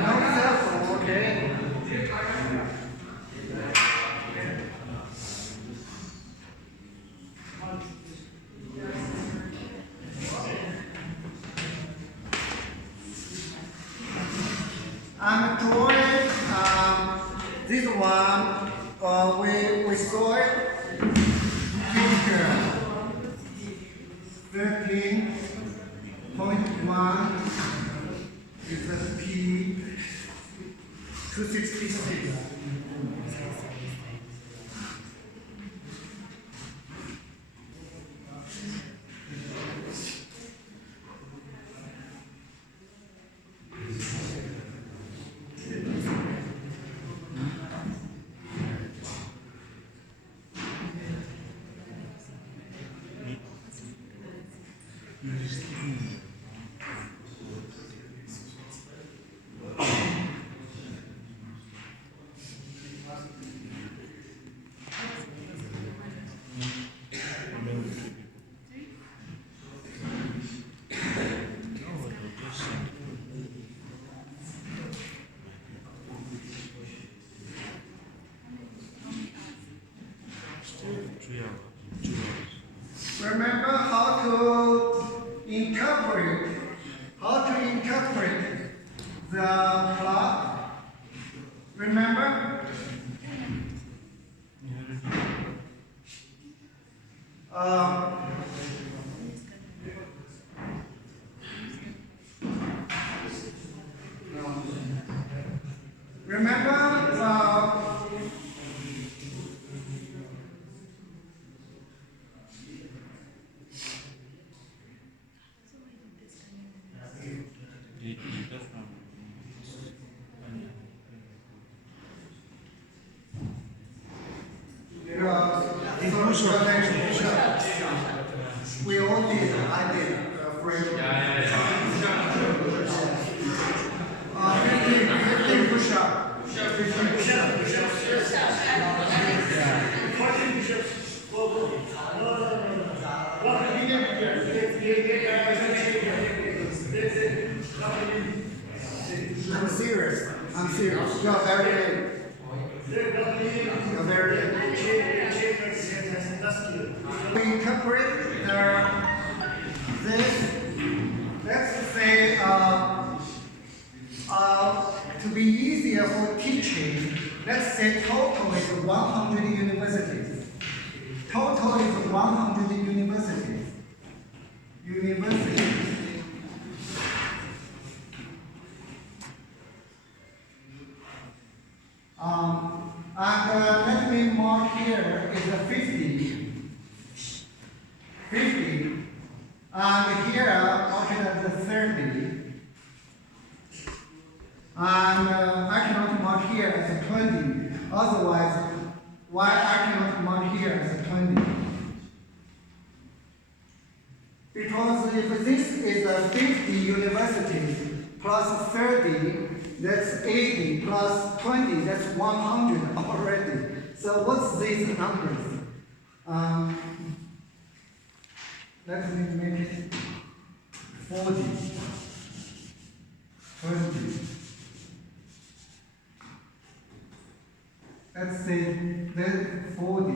No cell phone, okay. I'm drawing this one. We saw it. Picture 13.1 is the P 266. Remember how to incorporate the plot. Remember? Remember we all did. I did. Frank. 15 push-up. 15 push-up. 14 push-ups. I'm serious. You're very good. You're very good. We incorporate this. Let's say to be easier for teaching, let's say total is 100 universities. Total is 100 universities. And let me mark here is a 50. 50. And here mark it as a 30. And I cannot mark here as a 20. Otherwise, why I cannot mark here as a 20? Because if this is a 50 universities plus 30, that's 80 plus 20, that's 100 already. So what's these numbers? Let me make it 40, 20. Let's say then 40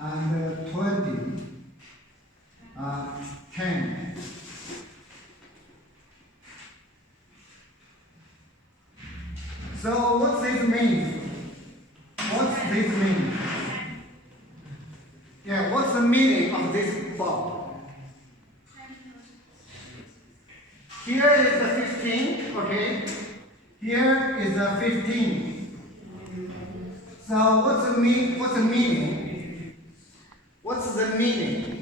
and 20, 10. So what's this mean? Yeah, what's the meaning of this ball? Here is the 15, okay? Here is the 15. So what's the meaning? What's the meaning?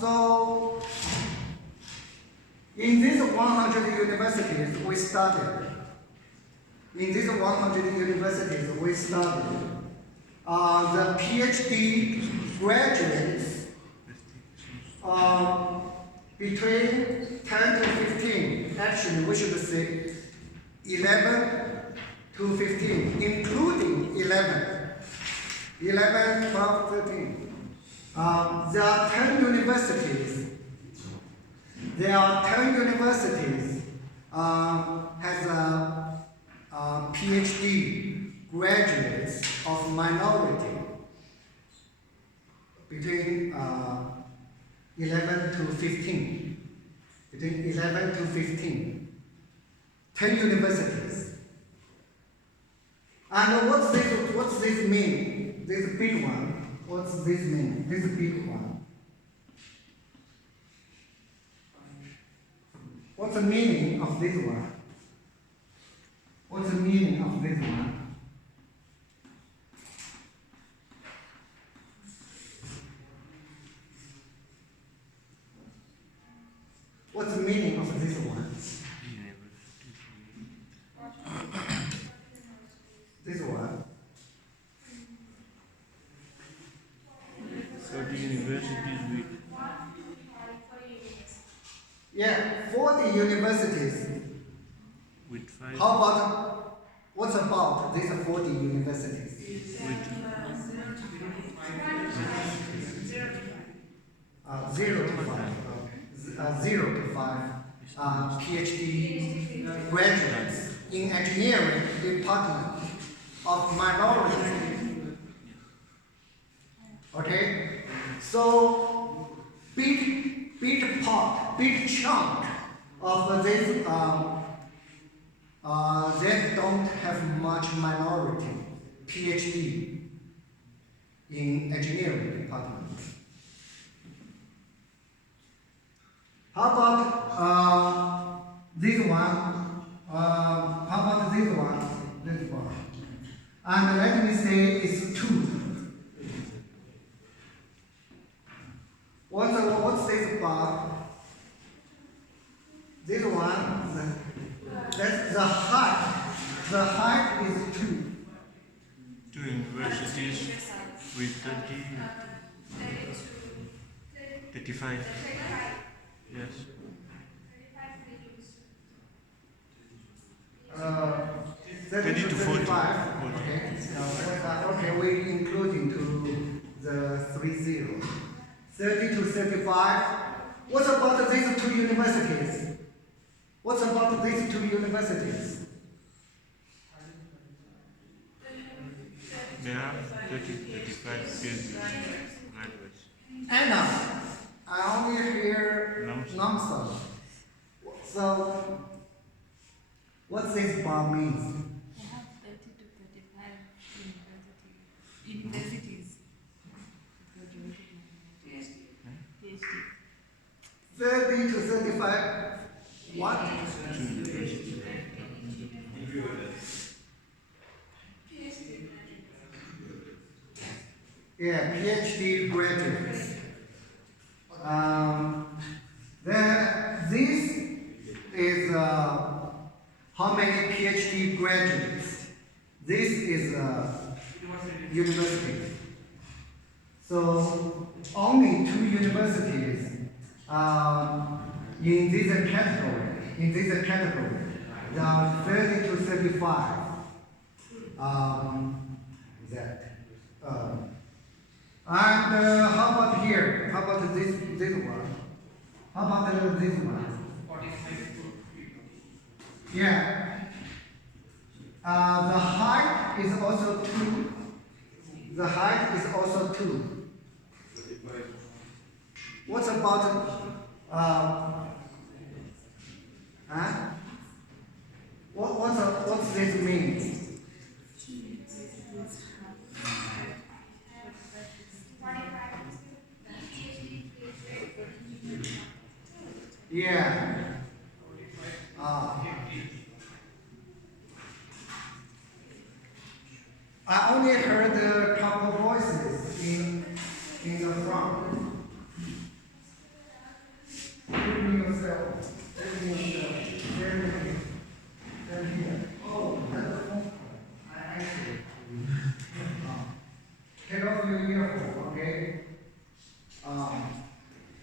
So in these 100 universities we studied. The PhD graduates between 10 to 15. Actually, we should say 11 to 15, including 11. 11, 12, 13. There are 10 universities. There are 10 universities has a PhD graduates of minority between 11 to 15. Between 11 to 15. 10 universities. And what's this mean? This big one. What's this mean? This big one. What's the meaning of this one? What's the meaning of this one? What's the meaning of this one? This one. So the universities with Yeah, 40 universities. with 5 How about, what's about these 40 universities? with 0 to 5. 0 to 5 PhD graduates in engineering department of minority. Okay? So, big part, big chunk of this, they don't have much minority PhD in engineering department. How about this one? How about this one? This one. And let me say it's 2. What's this part? This one, that's the height. The height is 2. 2 universities with 30, 35. Yes. 30 to 40. 35. Okay, we include into the 30. 30 to 35. What about these 2 universities? What about these 2 universities? There are 30, 35 PhD graduates. Anna, I only hear Namsa. So, what this bar means? They have 30 to 35 universities. PhD. 30 to 35. What? Yeah, PhD graduates. Then this is how many PhD graduates? This is university. So only 2 universities in this category. In this category, there are 30 to 35. And how about here? How about this one? How about this one? Yeah. The height is also 2. The height is also 2. What about what's this mean? Yeah. I only heard a couple voices in the front. Bring yourself. Bring yourself. They're here. Oh, that's a phone call. I actually. Take off your earphone, okay?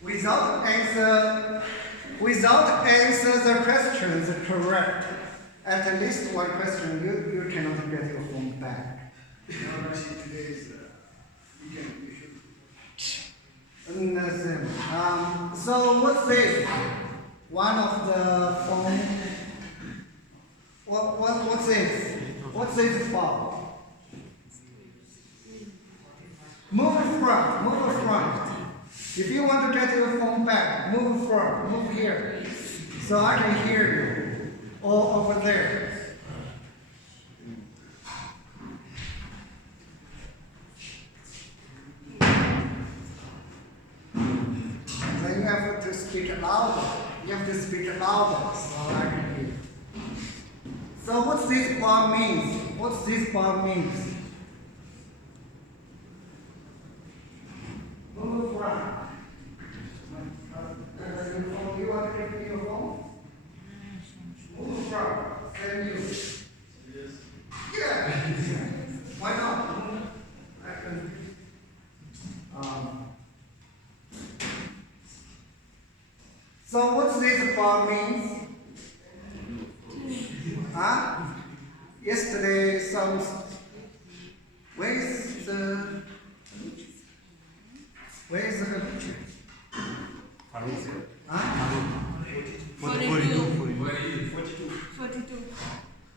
Without answer the questions correct, at least one question, you cannot get your phone back. Today's Understand. So what's this? One of the phone. What's this? What's this for? Move front, move front. If you want to get your phone back, move front, move here. So I can hear you. Or over there. Then you have to speak louder. You have to speak louder so I can hear. So what's this bar means? What's this bar means? Move front. You want to take your phone? Move front. Send you. Yeah. Why not? I can. So what's this bar means? Huh? Yesterday some where's the picture? Huh? 42.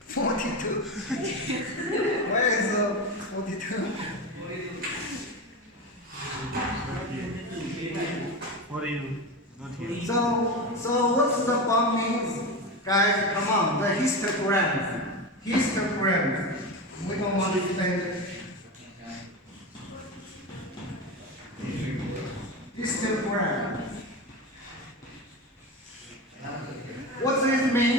42. Where is the 42? What are you not here? So what's the bar means? Guys, come on, the histogram. Histogram. We don't want to spend it. Histogram. What does this mean?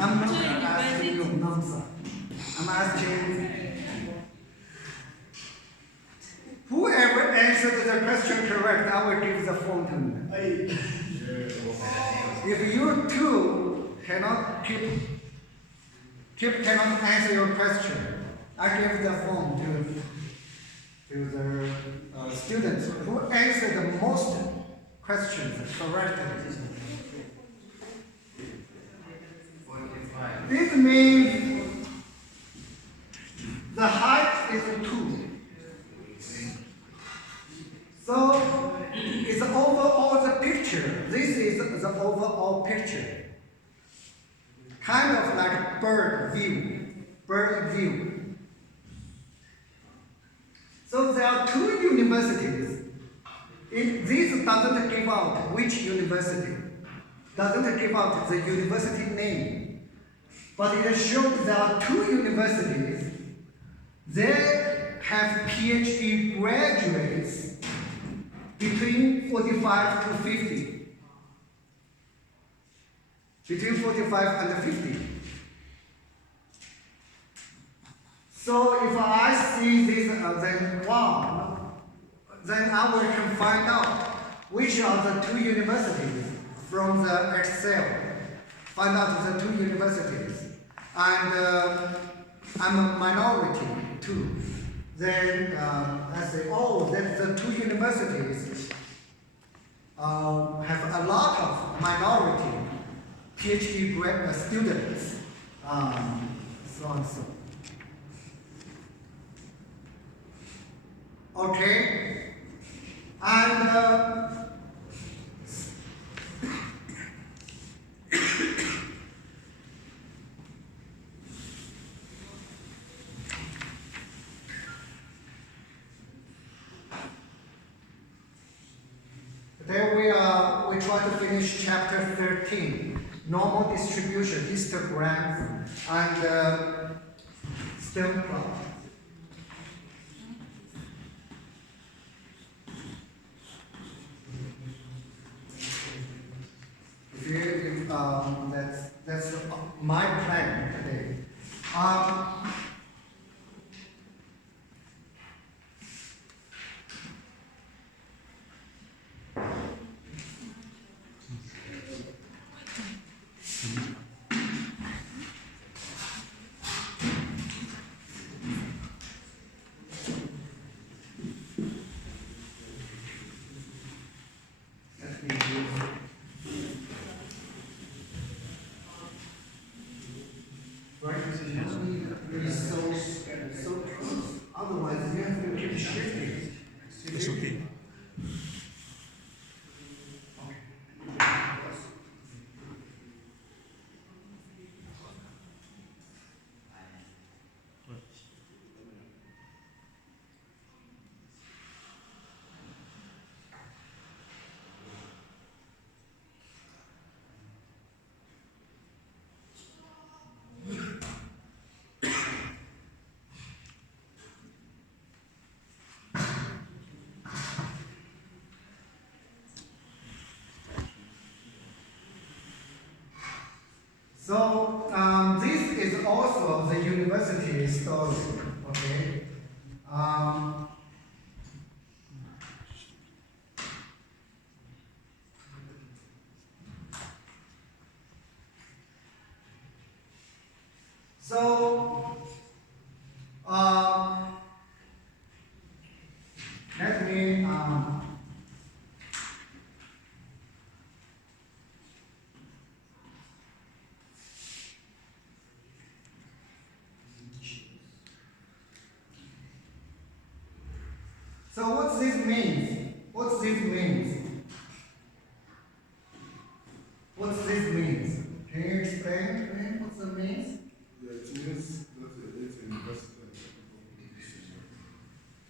I'm not asking you nonsense. I'm asking whoever answered the question correct, I will give the phone to them. If you two cannot cannot answer your question, I give the phone to the students who answer the most questions correctly. This means the height is 2. So it's overall the picture. This is the overall picture. Kind of like bird view. Bird view. So there are 2 universities. This doesn't give out which university. Doesn't give out the university name. But it shows there are 2 universities. They have PhD graduates between 45 to 50. Between 45 and 50. So if I see this, then wow, then I will can find out which are the 2 universities from the Excel. Find out the 2 universities. And I'm a minority too. Then I say, oh, that's the 2 universities have a lot of minority PhD students, so and so. Okay, and there we try to finish chapter 13, normal distribution, histogram, and stem plot. That's my plan today. Let me use right. So this is also the university story. Okay. So let me so what this means? What this means? What this means? Can you explain to me what that means? Yeah, it means that it's a university and capable of producing.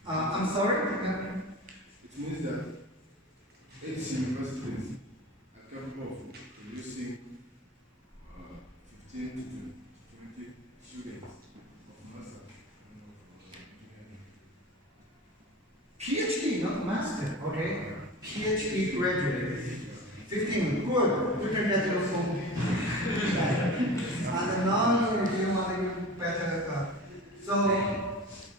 I'm sorry? It means that 8 universities are capable of producing 15 to 20 students of master and of engineering. PhD, not master, okay? PhD graduate. 15, good. You can get your phone. And now you want even better. So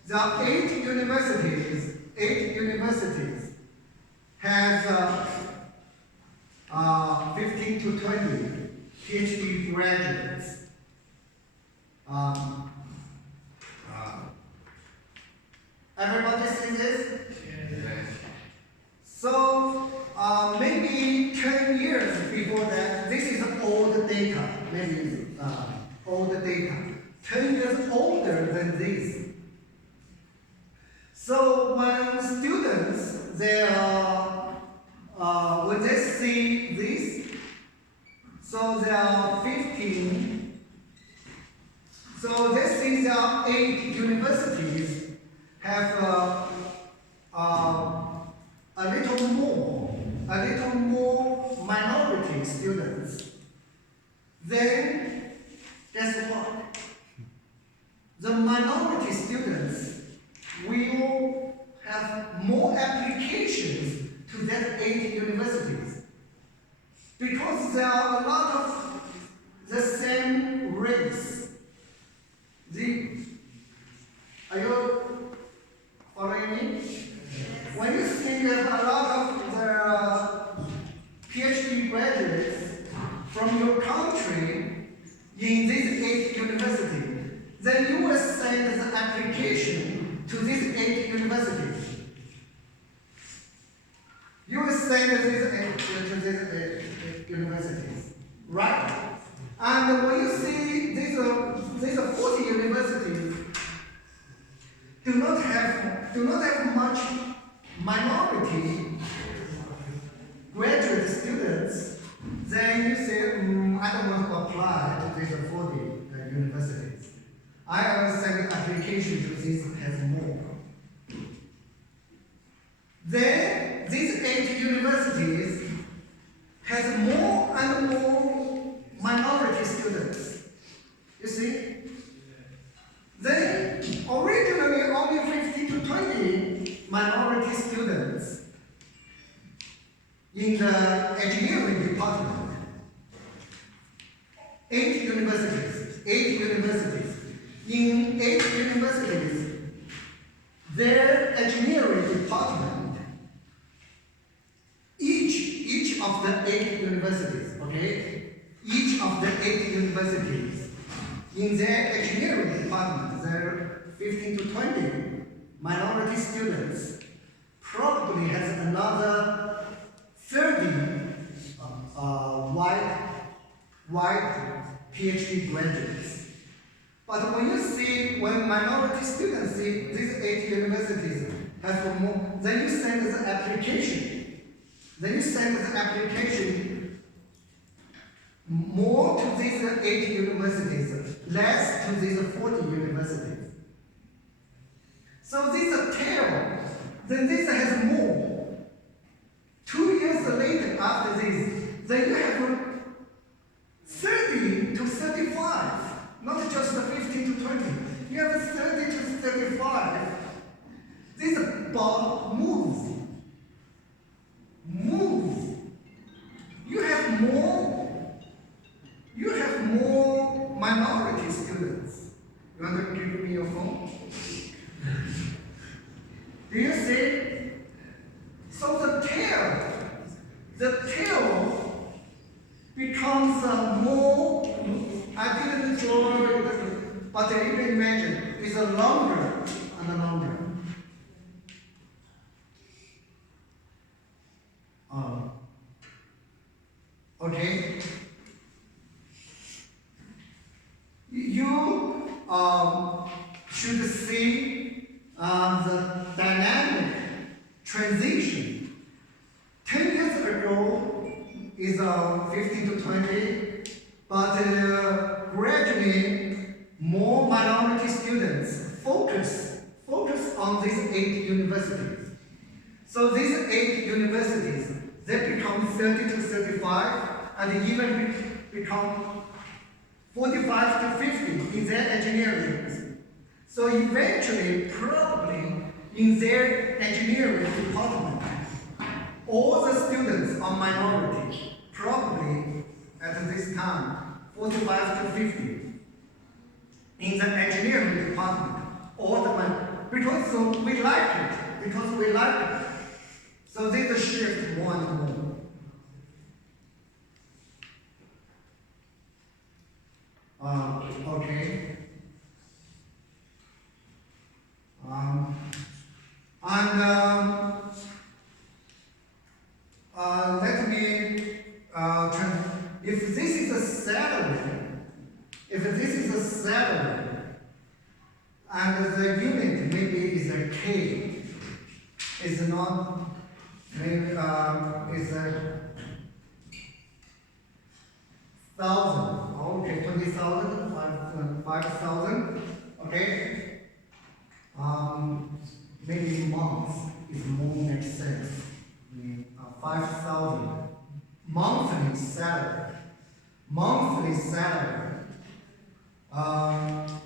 there are 8 universities. 8 universities has 15 to 20 PhD graduates. Everybody see this? So maybe 10 years before that, this is old data. Maybe it's old data. 10 years older than this. So when students they when they see this, so there are 15. So they see there are 8 universities have a little more minority students. Then guess what? The minority students will have more applications to that 8 universities because there are a lot of the same race. Are you following me? When you think of a lot of the PhD graduates from your country in these 8 universities, then you will send the application to these 8 universities. You will send these 8 universities, right? And when you see these 40 universities do not have much minority graduate students, then you say, I don't want to apply to these 40 universities. I will send an application to this has more. Then these 8 universities has more and more minority students. You see? Then originally only 15 to 20 minority students in the engineering department. 8 universities. In 8 universities, their engineering department, each of the 8 universities, okay? Each of the 8 universities, in their engineering department, there are 15 to 20 minority students, probably has another 30 white PhD graduates. But when minority students see these 8 universities have more, then you send the application. More to these 8 universities, less to these 40 universities. So these are 10. Then this has more. 2 years later after this, then you have 30 to 35, not just 15 to 20. You have 30 to 35. This ball moves. You have more give me your phone? Do you see? So the tail becomes more, I didn't draw it, but you can imagine, it's a longer and longer. Okay? You should see the dynamic transition. 10 years ago is 15 to 20, but gradually more minority students focus on these 8 universities. So these 8 universities, they become 30 to 35 and even become 45 to 50 in their engineering. So eventually, probably in their engineering department, all the students are minority, probably at this time, 45 to 50 in the engineering department, all the because so we like it, So they just shift more and more. Okay. Let me if this is a salary, and the unit maybe is a K, is not maybe is a 1,000. Okay, 20,000, 5,000. Okay. Maybe months is more makes sense. 5,000 monthly salary.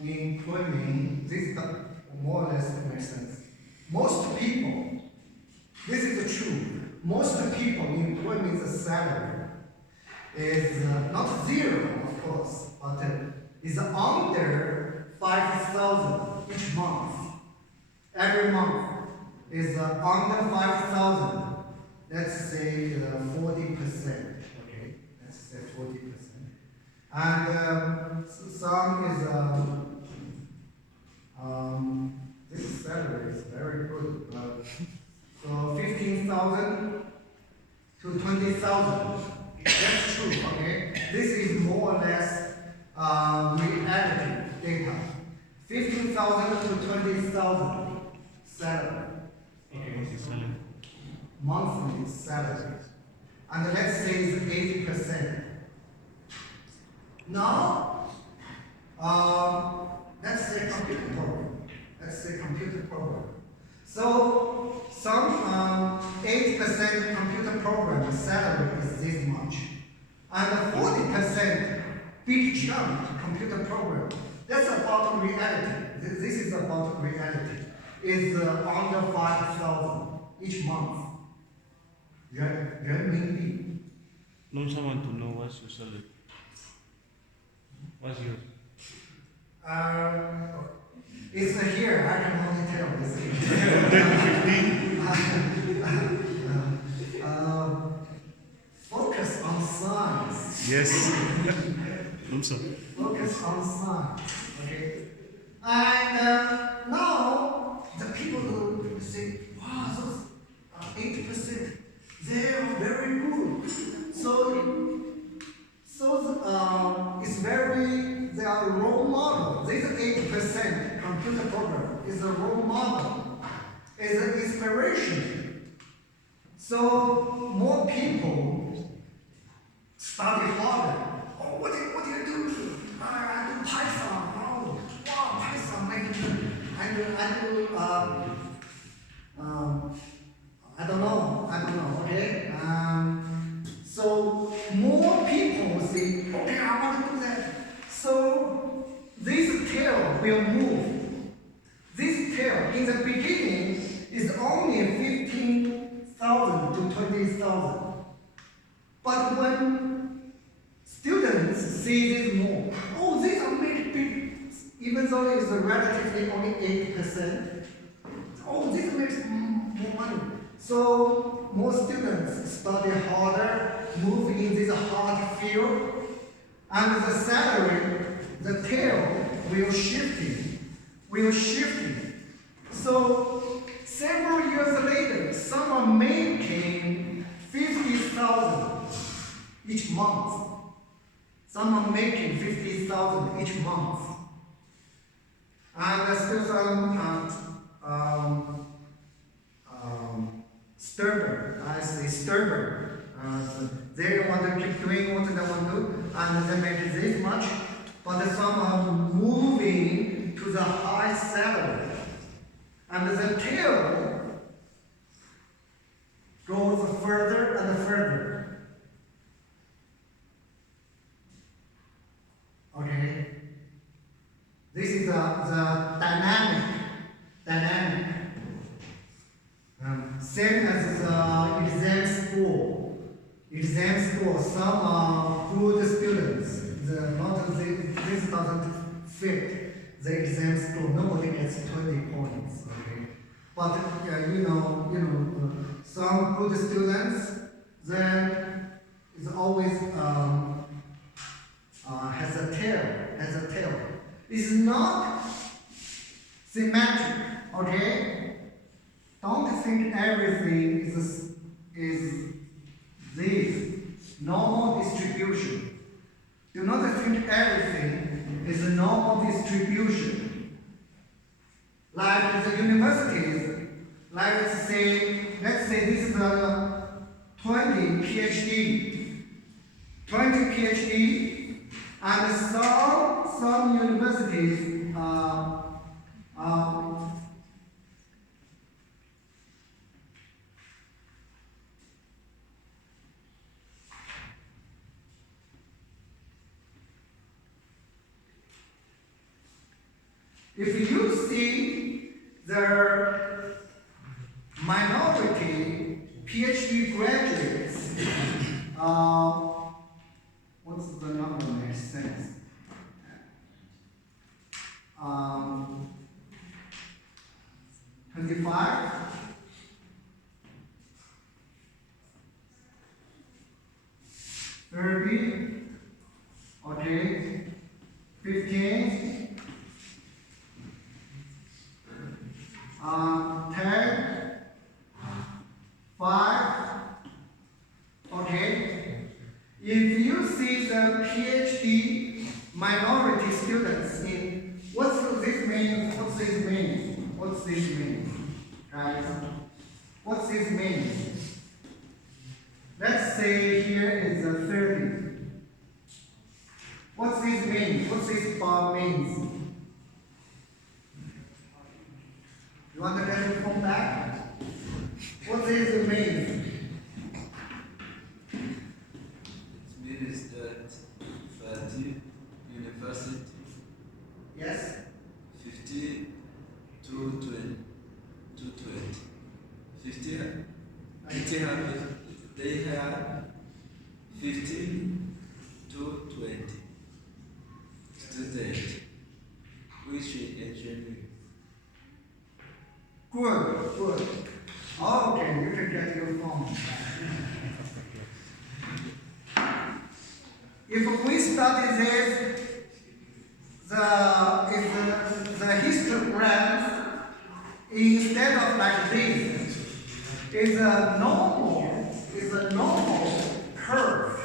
Including this more or less makes sense. Most people, this is the truth. Most people employment salary is not zero, of course, but is under 5,000 each month. Every month is under 5,000. Let's say 40%. Okay, let's say 40%. And some is this salary is very good. So 15,000 to 20,000. That's true. Okay, this is more or less reality data. 15,000 to 20,000 salary. Okay. Monthly salary. And let's say it's 80%. Now, let's say computer program. So some 8% computer program salary is this much, and 40% big chunk computer program. That's about reality. This is about reality. Is under 5,000 each month. Renminbi. No, someone to know what's your salary. What's yours? It's here. I can only tell this. 10 to 15. Focus on science. Yes. Also. Focus on science. Okay. And now the people who say, wow, those 80%, they are very good. They are a role model. This 8% computer program is a role model, is an inspiration. So more people study harder. Oh, what do you do? I do Python. Oh, wow, Python. I don't know. Okay. So more people say, okay, I want to do that. So this tail will move. This tail in the beginning is only 15,000 to 20,000. But when students see this more, oh, these are big even though it's relatively only 8%, oh, this makes more money. So more students study harder, move in this hard field, and the salary, the tail will shifting. So several years later, some are making 50,000 each month. Some are making 50,000 each month. And still some stubborn, I say stubborn. They want to keep doing what they want to do, and they make this much, but some are moving to the high salary. And the tail goes further and further. Okay? This is the dynamic. Same as the exam school. Some are good students. This doesn't fit the exam school. Nobody gets 20 points. Okay? But some good students, then it's always has a tail. It's not symmetric, okay? Don't think everything is this normal distribution. Do not think everything is a normal distribution. Like the universities, like let's say this is a 20 PhD, and some universities if you see the minority PhD graduates, what's the number makes sense? 25, 30, okay, 15, 10, 5, okay. If you see the PhD minority students in what's this mean? Guys, what's this mean? Let's say here is a 30. What's this mean? What's this bar means? You want to get it from back? What does it mean? It means that 30 university, Yes? 50 to 20, 50 have, they have 15 to 20 students, which is engineering. Good. Okay, you can get your phone. If we study this, the histograms instead of like this is a normal curve.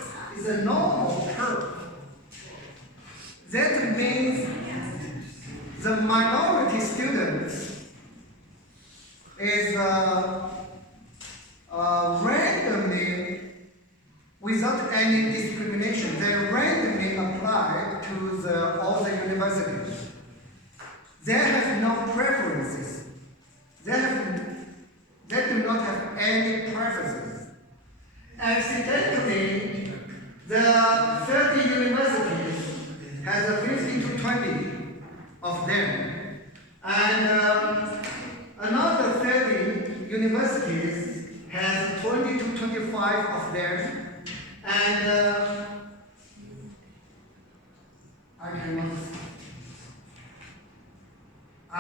That means the minority students is randomly, without any discrimination, they randomly apply to all the universities. They have no preferences. They do not have any preferences. Accidentally, the 30 universities has a 50 to 20 of them. And another 30 universities has 20 to 25 of them. And I cannot.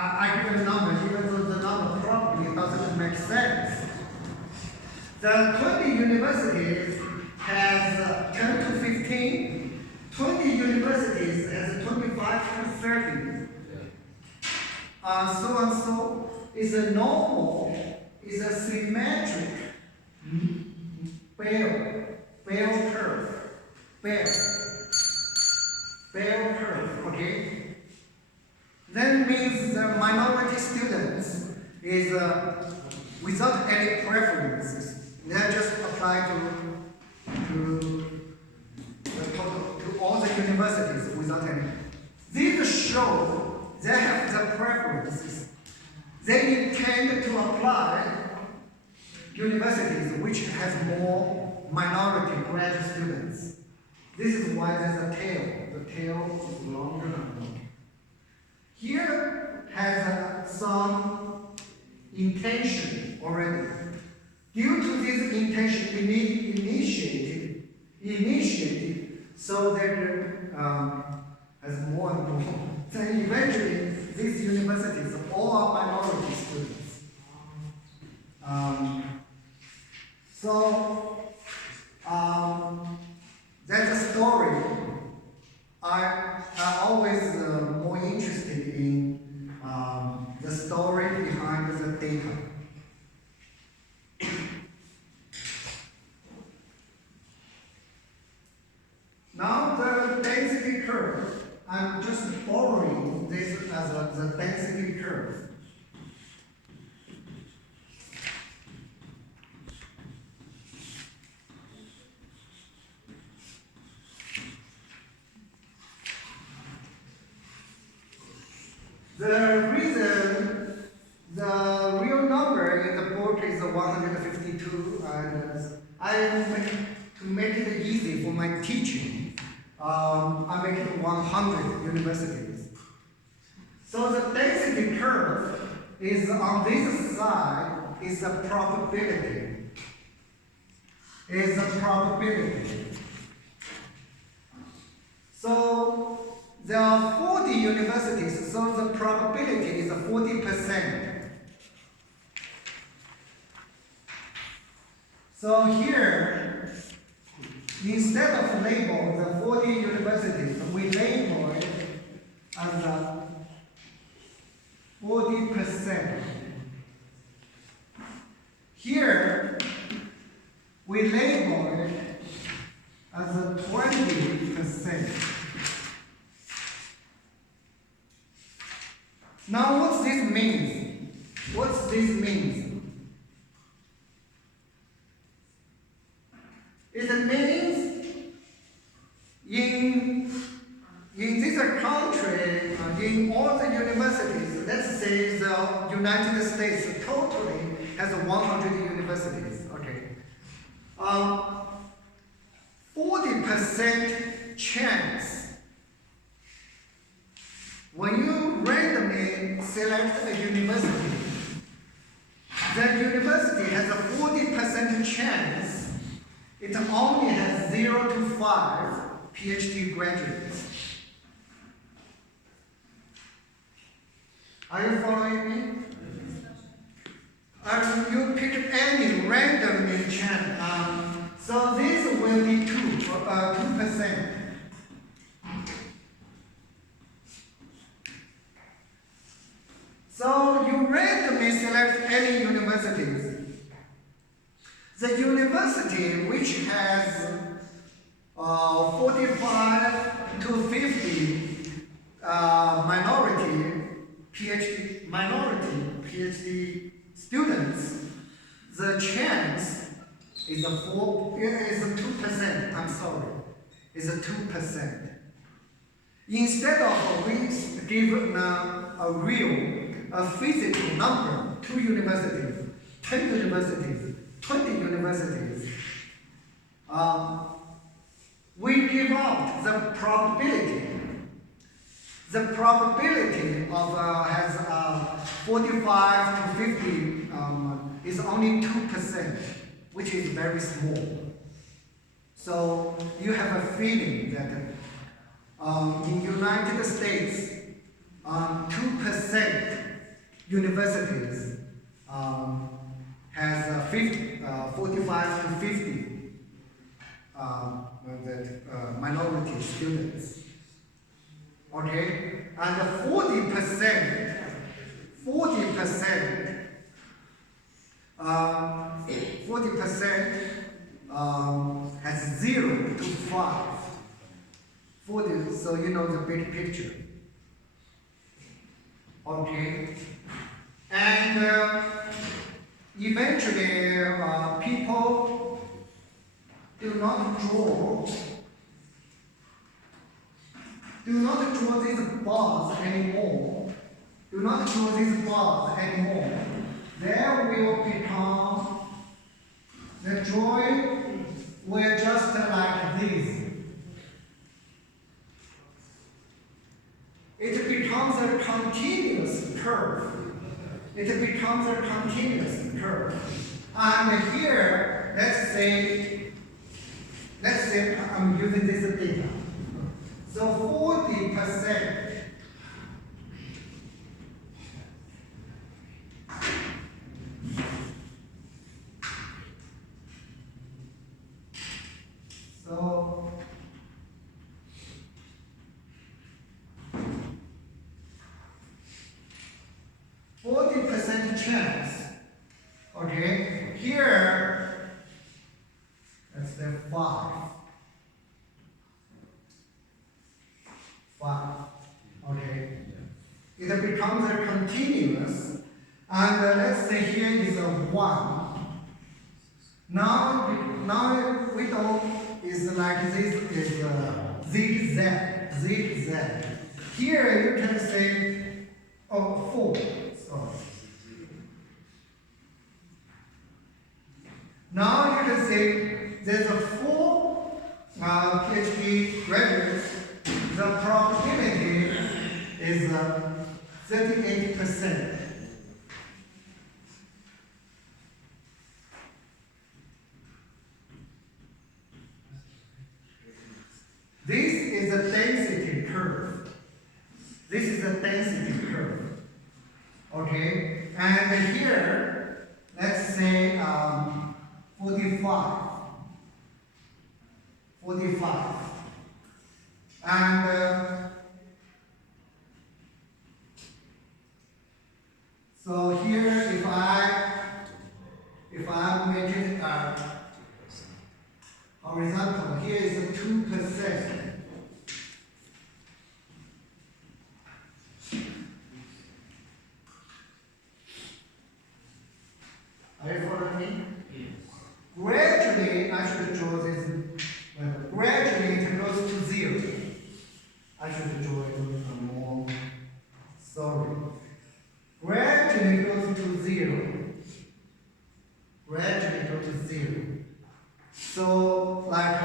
I give a number, even though the number probably doesn't make sense. The 20 universities has 10 to 15. 20 universities has 25 to 30. So and so is a normal, is a symmetric bell curve, bell curve, okay? That means the minority students is without any preferences. They just apply to all the universities without any. These show they have the preferences. They intend to apply universities which has more minority graduate students. This is why there's a tail. The tail is longer and longer. Here has some intention already. Due to this intention initiated, so there has more and more. Then eventually, these universities all are minority students. That's a story. I always more interested in the story behind the data. Now the density curve. I'm just borrowing this as the density curve. The reason the real number in the book is 152, and to make it easy for my teaching, I make it 100 universities. So the density curve is on this side is a probability. So there are 40 universities, so the probability is 40%. So here, instead of label the 40 universities, we label it as 40%. Here, we label it as 20%. Now, what this means? What this means? It means in this country, in all the universities, let's say the United States totally has 100 universities. Okay, 40% chance. When you randomly select a university, the university has a 40% chance. It only has 0 to 5 PhD graduates. Are you following me? You pick any randomly chance. So this will be 2%. So you randomly select any universities. The university which has 45 to 50 minority PhD students, the chance is 2%. I'm sorry, is 2%. Instead of we give a physical number, 2 universities, 10 universities, 20 universities, we give out the probability. The probability of has 45 to 50 is only 2%, which is very small. So you have a feeling that in United States, 2% universities has 45 to 50 minority students. Okay, and 40%, 40% has 0 to 5. 40, so you know the big picture. Okay, and eventually people do not draw these bars anymore. Do not draw these bars anymore. There will become the drawing will just like this. It becomes a continuous curve. It becomes a continuous curve. And here, let's say I'm using this data. So 40%. So 40% chance. Okay, here that's the 5. Okay, it becomes a continuous, and let's say here is a 1. Now we don't is like this is zigzag. Here you can say 4. Sorry. Now you can say there's a 4 PhD graduates. The probability is 38%. This is a density curve. This is a density curve. Okay, and here, let's say 45. And so here, if I make it horizontal, here is a 2%. Are you following me? Yes. Gradually, I should draw this. Gradually, it goes to 0. I should draw it more. Sorry. Gradually goes to 0. Gradually goes to 0. So, like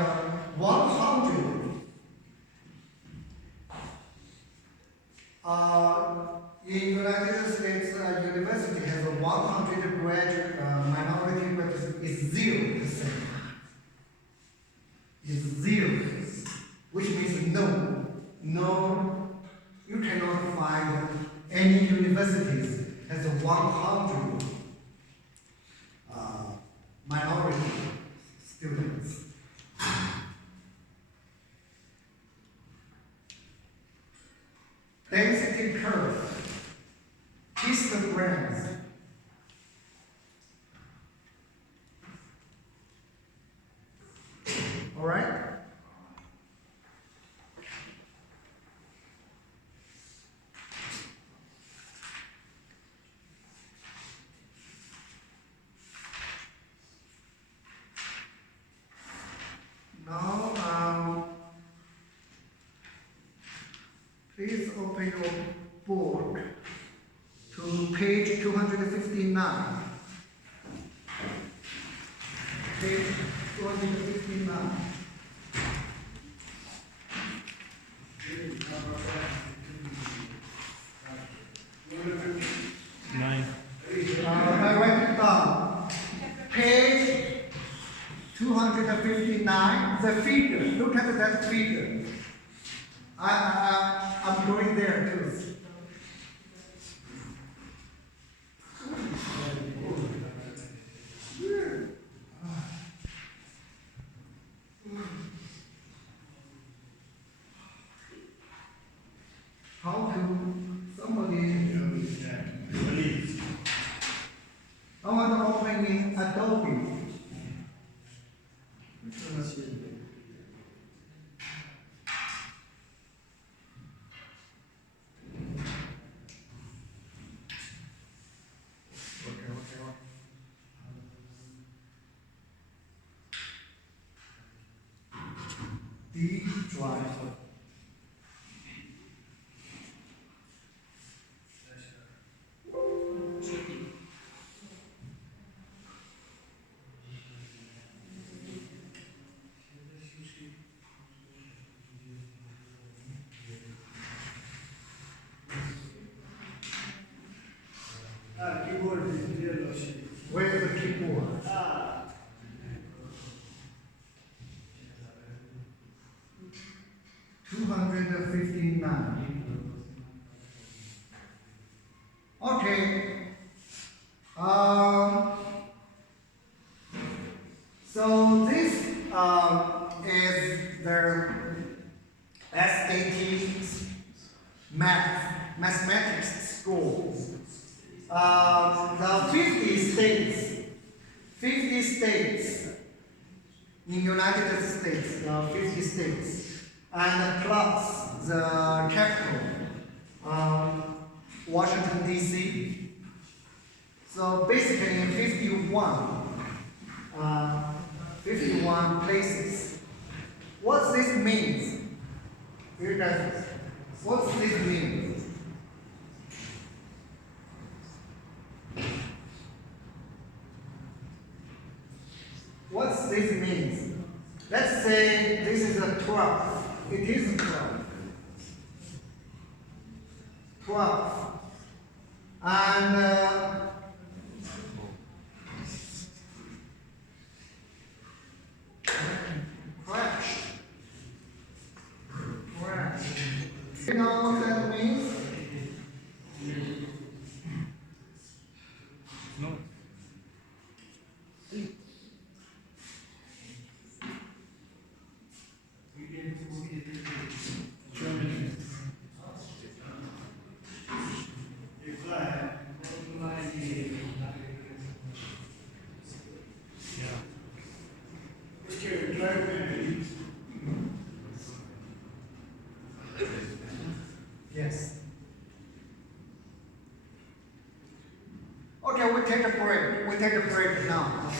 100. In United States university has a 100 graduate minority, but it's 0%. It's 0, which means no. You cannot find any universities has a 100 minority students. Density curve, histograms. All right? Now, please open your book to page 259. Page 259. I write it down. Page 259, the figure. Look at that figure. I'm going there too. D drive. Where's the keyboard? 259. Okay. So this is the SAT mathematics score. The 50 states in United States, 50 states, and plus the capital, Washington D.C. So basically in 51 places. What this means? Here guys, what this means? What this means? Let's say this is a 12. It is a 12. 12. And crashed. You know what that means? No. Yes. Okay, we take a break. We take a break now.